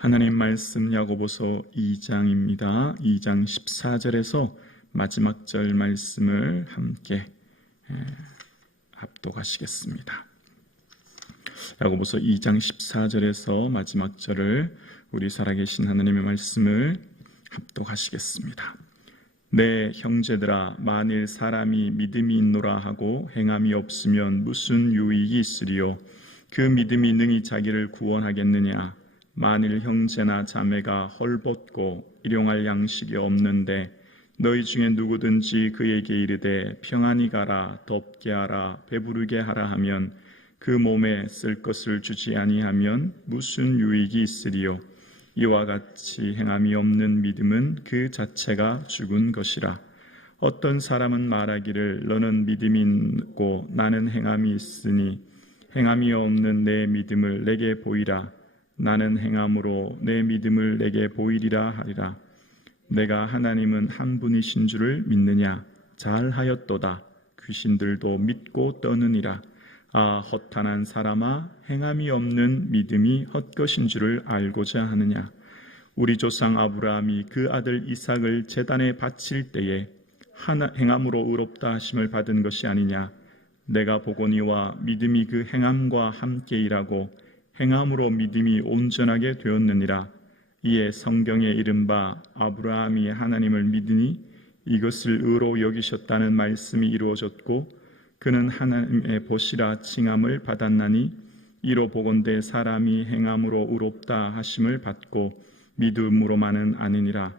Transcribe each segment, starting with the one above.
하나님 말씀 야고보서 2장입니다. 2장 14절에서 마지막 절 말씀을 함께 합독하시겠습니다. 야고보서 2장 14절에서 마지막 절을 우리 살아계신 하나님의 말씀을 합독하시겠습니다. 내 형제들아, 만일 사람이 믿음이 있노라 하고 행함이 없으면 무슨 유익이 있으리요? 그 믿음이 능히 자기를 구원하겠느냐? 만일 형제나 자매가 헐벗고 일용할 양식이 없는데 너희 중에 누구든지 그에게 이르되 평안히 가라, 덥게 하라, 배부르게 하라 하면 그 몸에 쓸 것을 주지 아니하면 무슨 유익이 있으리요? 이와 같이 행함이 없는 믿음은 그 자체가 죽은 것이라. 어떤 사람은 말하기를 너는 믿음이 있고 나는 행함이 있으니 행함이 없는 내 믿음을 내게 보이라. 나는 행함으로 내 믿음을 내게 보이리라 하리라. 내가 하나님은 한 분이신 줄을 믿느냐? 잘하였도다. 귀신들도 믿고 떠느니라. 아, 허탄한 사람아, 행함이 없는 믿음이 헛것인 줄을 알고자 하느냐? 우리 조상 아브라함이 그 아들 이삭을 제단에 바칠 때에 행함으로 의롭다 하심을 받은 것이 아니냐? 내가 보거니와 믿음이 그 행함과 함께 일하고 행함으로 믿음이 온전하게 되었느니라. 이에 성경에 이른바 아브라함이 하나님을 믿으니 이것을 의로 여기셨다는 말씀이 이루어졌고 그는 하나님의 보시라 칭함을 받았나니 이로 보건대 사람이 행함으로 의롭다 하심을 받고 믿음으로만은 아니니라.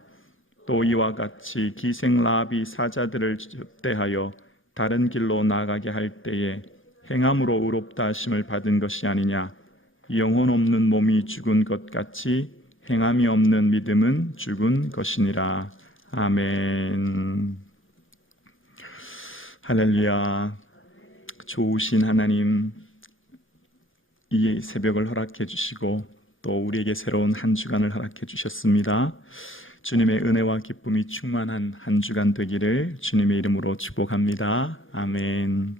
또 이와 같이 기생 라합이 사자들을 접대하여 다른 길로 나가게 할 때에 행함으로 의롭다 하심을 받은 것이 아니냐? 영혼 없는 몸이 죽은 것 같이 행함이 없는 믿음은 죽은 것이니라. 아멘. 할렐루야. 좋으신 하나님, 이 새벽을 허락해 주시고 또 우리에게 새로운 한 주간을 허락해 주셨습니다. 주님의 은혜와 기쁨이 충만한 한 주간 되기를 주님의 이름으로 축복합니다. 아멘.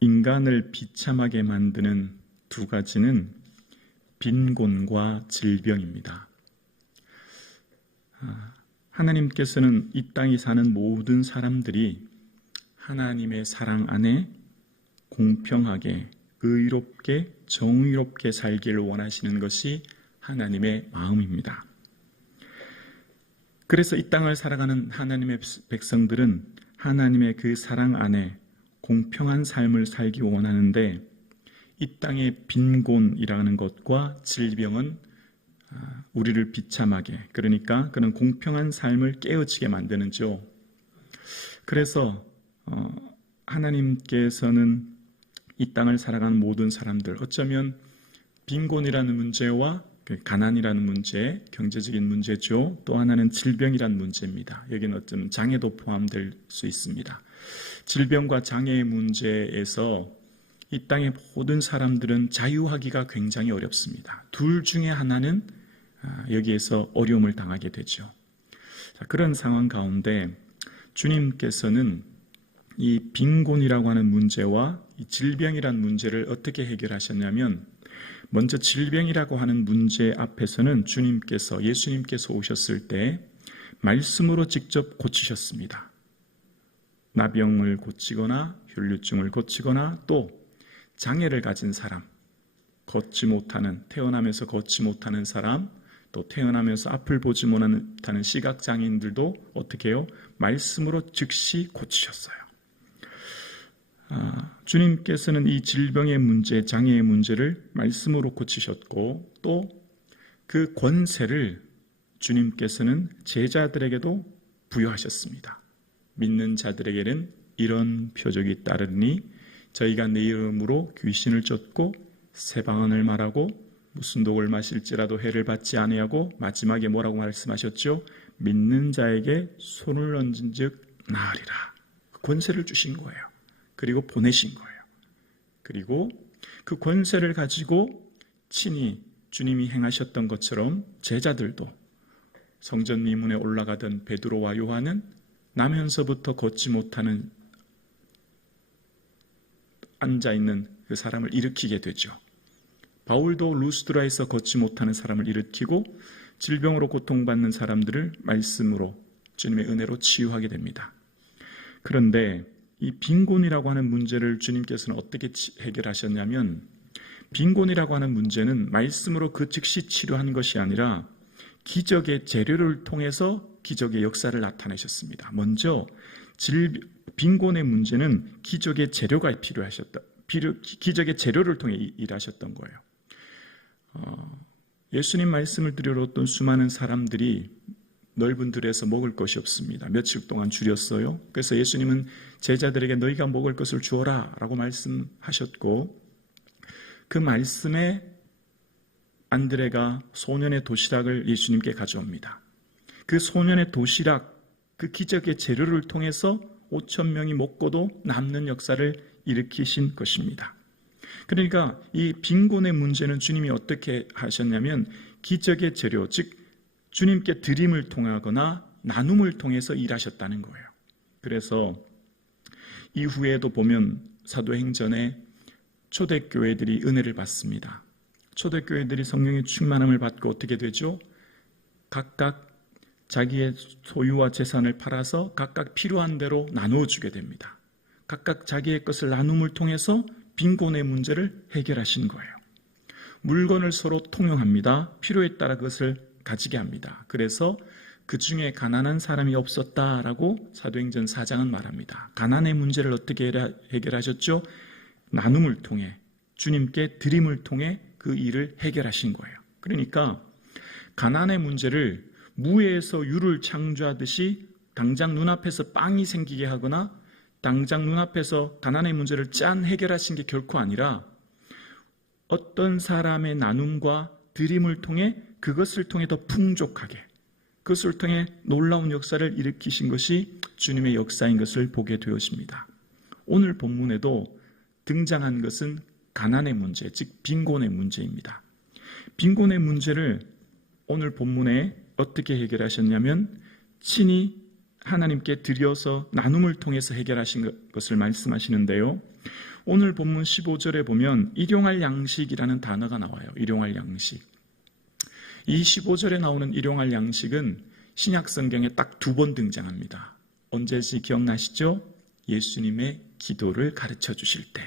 인간을 비참하게 만드는 두 가지는 빈곤과 질병입니다. 하나님께서는 이 땅에 사는 모든 사람들이 하나님의 사랑 안에 공평하게, 의롭게, 정의롭게 살기를 원하시는 것이 하나님의 마음입니다. 그래서 이 땅을 살아가는 하나님의 백성들은 하나님의 그 사랑 안에 공평한 삶을 살기 원하는데 이 땅의 빈곤이라는 것과 질병은 우리를 비참하게, 그러니까 그런 공평한 삶을 깨우치게 만드는죠. 그래서 하나님께서는 이 땅을 살아가는 모든 사람들, 어쩌면 빈곤이라는 문제와 가난이라는 문제, 경제적인 문제죠. 또 하나는 질병이라는 문제입니다. 여기는 어쩌면 장애도 포함될 수 있습니다. 질병과 장애의 문제에서 이 땅의 모든 사람들은 자유하기가 굉장히 어렵습니다. 둘 중에 하나는 여기에서 어려움을 당하게 되죠. 그런 상황 가운데 주님께서는 이 빈곤이라고 하는 문제와 이 질병이라는 문제를 어떻게 해결하셨냐면, 먼저 질병이라고 하는 문제 앞에서는 예수님께서 오셨을 때 말씀으로 직접 고치셨습니다. 나병을 고치거나 혈류증을 고치거나 또 장애를 가진 사람, 태어나면서 걷지 못하는 사람, 또 태어나면서 앞을 보지 못하는 시각장애인들도 어떻게 해요? 말씀으로 즉시 고치셨어요. 주님께서는 이 질병의 문제, 장애의 문제를 말씀으로 고치셨고 또 그 권세를 주님께서는 제자들에게도 부여하셨습니다. 믿는 자들에게는 이런 표적이 따르니 저희가 내 이름으로 귀신을 쫓고 새방언을 말하고 무슨 독을 마실지라도 해를 받지 아니하고 마지막에 뭐라고 말씀하셨죠? 믿는 자에게 손을 얹은 즉 나으리라. 권세를 주신 거예요. 그리고 보내신 거예요. 그리고 그 권세를 가지고 친히 주님이 행하셨던 것처럼 제자들도 성전 미문에 올라가던 베드로와 요한은 나면서부터 걷지 못하는 앉아있는 그 사람을 일으키게 되죠. 바울도 루스드라에서 걷지 못하는 사람을 일으키고 질병으로 고통받는 사람들을 말씀으로 주님의 은혜로 치유하게 됩니다. 그런데 이 빈곤이라고 하는 문제를 주님께서는 어떻게 해결하셨냐면, 빈곤이라고 하는 문제는 말씀으로 그 즉시 치료한 것이 아니라 기적의 재료를 통해서 기적의 역사를 나타내셨습니다. 먼저 빈곤의 문제는 기적의 재료가 필요하셨다. 기적의 재료를 통해 일하셨던 거예요. 예수님 말씀을 들으러 왔던 수많은 사람들이 넓은 들에서 먹을 것이 없습니다. 며칠 동안 줄였어요. 그래서 예수님은 제자들에게 너희가 먹을 것을 주어라 라고 말씀하셨고, 그 말씀에 안드레가 소년의 도시락을 예수님께 가져옵니다. 그 소년의 도시락, 그 기적의 재료를 통해서 5,000명이 먹고도 남는 역사를 일으키신 것입니다. 그러니까 이 빈곤의 문제는 주님이 어떻게 하셨냐면, 기적의 재료, 즉 주님께 드림을 통하거나 나눔을 통해서 일하셨다는 거예요. 그래서 이후에도 보면 사도행전에 초대교회들이 은혜를 받습니다. 초대교회들이 성령의 충만함을 받고 어떻게 되죠? 각각 자기의 소유와 재산을 팔아서 각각 필요한 대로 나누어 주게 됩니다. 각각 자기의 것을 나눔을 통해서 빈곤의 문제를 해결하신 거예요. 물건을 서로 통용합니다. 필요에 따라 그것을 가지게 합니다. 그래서 그 중에 가난한 사람이 없었다라고 사도행전 4장은 말합니다. 가난의 문제를 어떻게 해결하셨죠? 나눔을 통해, 주님께 드림을 통해 그 일을 해결하신 거예요. 그러니까 가난의 문제를 무에서 유를 창조하듯이 당장 눈앞에서 빵이 생기게 하거나 당장 눈앞에서 가난의 문제를 짠 해결하신 게 결코 아니라, 어떤 사람의 나눔과 드림을 통해 그것을 통해 더 풍족하게, 그것을 통해 놀라운 역사를 일으키신 것이 주님의 역사인 것을 보게 되었습니다. 오늘 본문에도 등장한 것은 가난의 문제, 즉 빈곤의 문제입니다. 빈곤의 문제를 오늘 본문에 어떻게 해결하셨냐면, 친히 하나님께 드려서 나눔을 통해서 해결하신 것을 말씀하시는데요. 오늘 본문 15절에 보면 일용할 양식이라는 단어가 나와요. 일용할 양식. 이 15절에 나오는 일용할 양식은 신약 성경에 딱 2번 등장합니다. 언제지 기억나시죠? 예수님의 기도를 가르쳐 주실 때,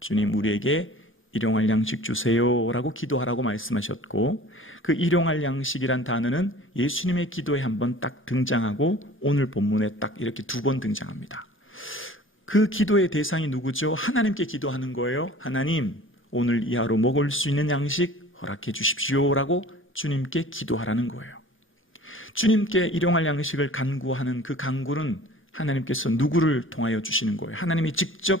주님 우리에게 일용할 양식 주세요 라고 기도하라고 말씀하셨고, 그 일용할 양식이란 단어는 예수님의 기도에 한번 딱 등장하고 오늘 본문에 딱 이렇게 2번 등장합니다. 그 기도의 대상이 누구죠? 하나님께 기도하는 거예요. 하나님, 오늘 이 하루 먹을 수 있는 양식 허락해 주십시오 라고 주님께 기도하라는 거예요. 주님께 일용할 양식을 간구하는 그 간구는 하나님께서 누구를 통하여 주시는 거예요? 하나님이 직접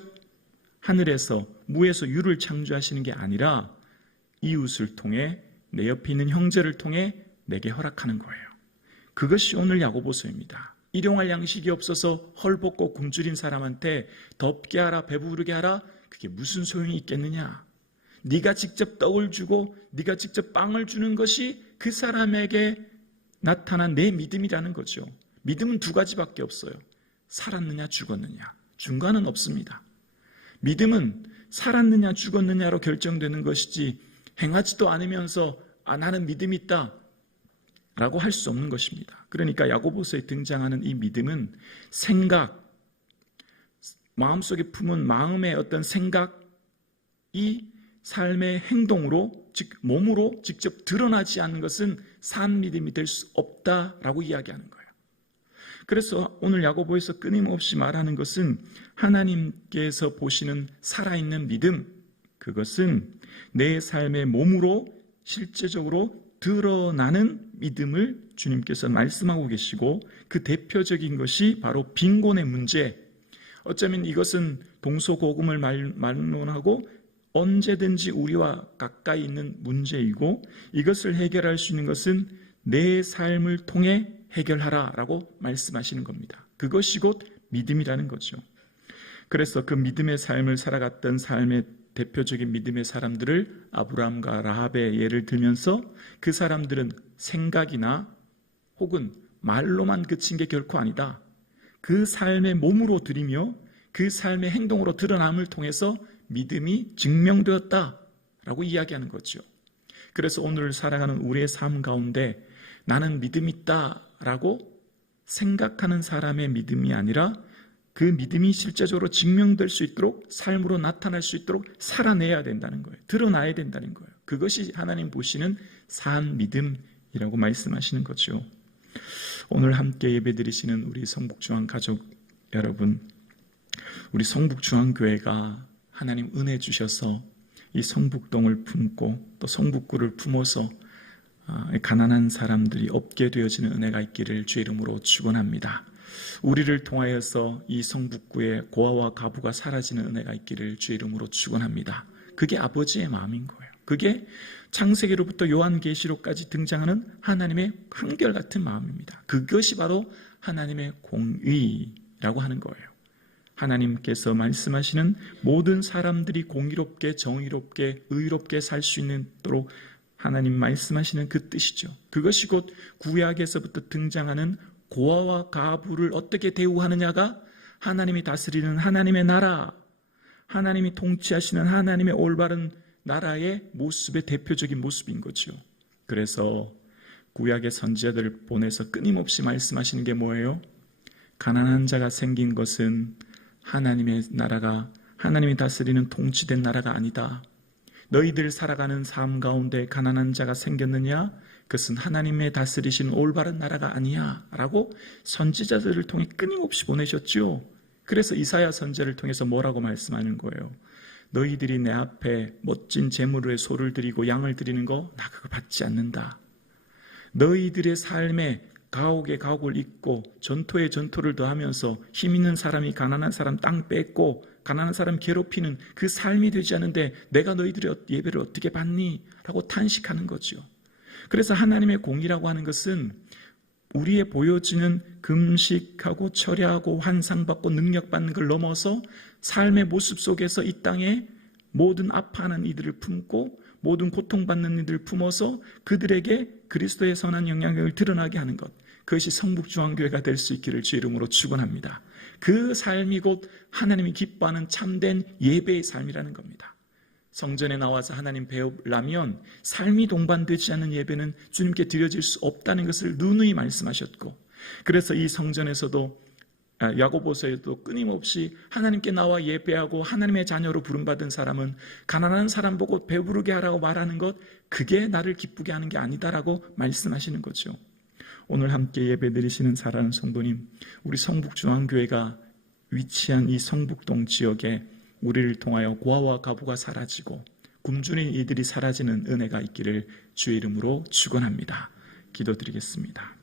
하늘에서 무에서 유를 창조하시는 게 아니라 이웃을 통해, 내 옆에 있는 형제를 통해 내게 허락하는 거예요. 그것이 오늘 야고보서입니다. 일용할 양식이 없어서 헐벗고 굶주린 사람한테 덥게 하라, 배부르게 하라, 그게 무슨 소용이 있겠느냐? 네가 직접 떡을 주고 네가 직접 빵을 주는 것이 그 사람에게 나타난 내 믿음이라는 거죠. 믿음은 2가지밖에 없어요. 살았느냐 죽었느냐, 중간은 없습니다. 믿음은 살았느냐 죽었느냐로 결정되는 것이지, 행하지도 않으면서 나는 믿음이 있다 라고 할 수 없는 것입니다. 그러니까 야고보서에 등장하는 이 믿음은 생각, 마음속에 품은 마음의 어떤 생각이 삶의 행동으로, 즉 몸으로 직접 드러나지 않는 것은 산 믿음이 될 수 없다라고 이야기하는 거예요. 그래서 오늘 야고보에서 끊임없이 말하는 것은 하나님께서 보시는 살아있는 믿음, 그것은 내 삶의 몸으로 실제적으로 드러나는 믿음을 주님께서 말씀하고 계시고, 그 대표적인 것이 바로 빈곤의 문제. 어쩌면 이것은 동서고금을 말론하고 언제든지 우리와 가까이 있는 문제이고, 이것을 해결할 수 있는 것은 내 삶을 통해 해결하라라고 말씀하시는 겁니다. 그것이 곧 믿음이라는 거죠. 그래서 그 믿음의 삶을 살아갔던 삶의 대표적인 믿음의 사람들을 아브라함과 라합의 예를 들면서, 그 사람들은 생각이나 혹은 말로만 그친 게 결코 아니다. 그 삶의 몸으로 드리며 그 삶의 행동으로 드러남을 통해서 믿음이 증명되었다라고 이야기하는 거죠. 그래서 오늘 살아가는 우리의 삶 가운데 나는 믿음 있다라고 생각하는 사람의 믿음이 아니라 그 믿음이 실제적으로 증명될 수 있도록 삶으로 나타날 수 있도록 살아내야 된다는 거예요. 드러나야 된다는 거예요. 그것이 하나님 보시는 산 믿음이라고 말씀하시는 거죠. 오늘 함께 예배드리시는 우리 성북중앙 가족 여러분, 우리 성북중앙교회가 하나님 은혜 주셔서 이 성북동을 품고 또 성북구를 품어서 가난한 사람들이 없게 되어지는 은혜가 있기를 주의 이름으로 축원합니다. 우리를 통하여서 이 성북구의 고아와 가부가 사라지는 은혜가 있기를 주의 이름으로 축원합니다. 그게 아버지의 마음인 거예요. 그게 창세기로부터 요한계시록까지 등장하는 하나님의 한결같은 마음입니다. 그것이 바로 하나님의 공의라고 하는 거예요. 하나님께서 말씀하시는 모든 사람들이 공의롭게 정의롭게 의롭게 살 수 있도록 하나님 말씀하시는 그 뜻이죠. 그것이 곧 구약에서부터 등장하는 고아와 가부를 어떻게 대우하느냐가 하나님이 다스리는 하나님의 나라, 하나님이 통치하시는 하나님의 올바른 나라의 모습의 대표적인 모습인 거죠. 그래서 구약의 선지자들을 보내서 끊임없이 말씀하시는 게 뭐예요? 가난한 자가 생긴 것은 하나님의 나라가, 하나님이 다스리는 통치된 나라가 아니다. 너희들 살아가는 삶 가운데 가난한 자가 생겼느냐? 그것은 하나님의 다스리시는 올바른 나라가 아니야 라고 선지자들을 통해 끊임없이 보내셨죠. 그래서 이사야 선지자를 통해서 뭐라고 말씀하는 거예요? 너희들이 내 앞에 멋진 제물의 소를 드리고 양을 드리는 거 나 그거 받지 않는다. 너희들의 삶에 가옥에 가옥을 잇고 전토에 전토를 더하면서 힘 있는 사람이 가난한 사람 땅 뺏고 가난한 사람 괴롭히는 그 삶이 되지 않는데 내가 너희들의 예배를 어떻게 받니? 라고 탄식하는 거죠. 그래서 하나님의 공의라고 하는 것은 우리의 보여지는 금식하고 철야하고 환상받고 능력받는 걸 넘어서 삶의 모습 속에서 이 땅에 모든 아파하는 이들을 품고 모든 고통받는 이들을 품어서 그들에게 그리스도의 선한 영향력을 드러나게 하는 것, 그것이 성북중앙교회가 될 수 있기를 주의 이름으로 축원합니다. 그 삶이 곧 하나님이 기뻐하는 참된 예배의 삶이라는 겁니다. 성전에 나와서 하나님 배우려면 삶이 동반되지 않는 예배는 주님께 드려질 수 없다는 것을 누누이 말씀하셨고, 그래서 이 성전에서도 야고보서에도 끊임없이 하나님께 나와 예배하고 하나님의 자녀로 부름받은 사람은 가난한 사람 보고 배부르게 하라고 말하는 것, 그게 나를 기쁘게 하는 게 아니다라고 말씀하시는 거죠. 오늘 함께 예배 드리시는 사랑하는 성도님, 우리 성북중앙교회가 위치한 이 성북동 지역에 우리를 통하여 고아와 가부가 사라지고 굶주린 이들이 사라지는 은혜가 있기를 주의 이름으로 축원합니다. 기도드리겠습니다.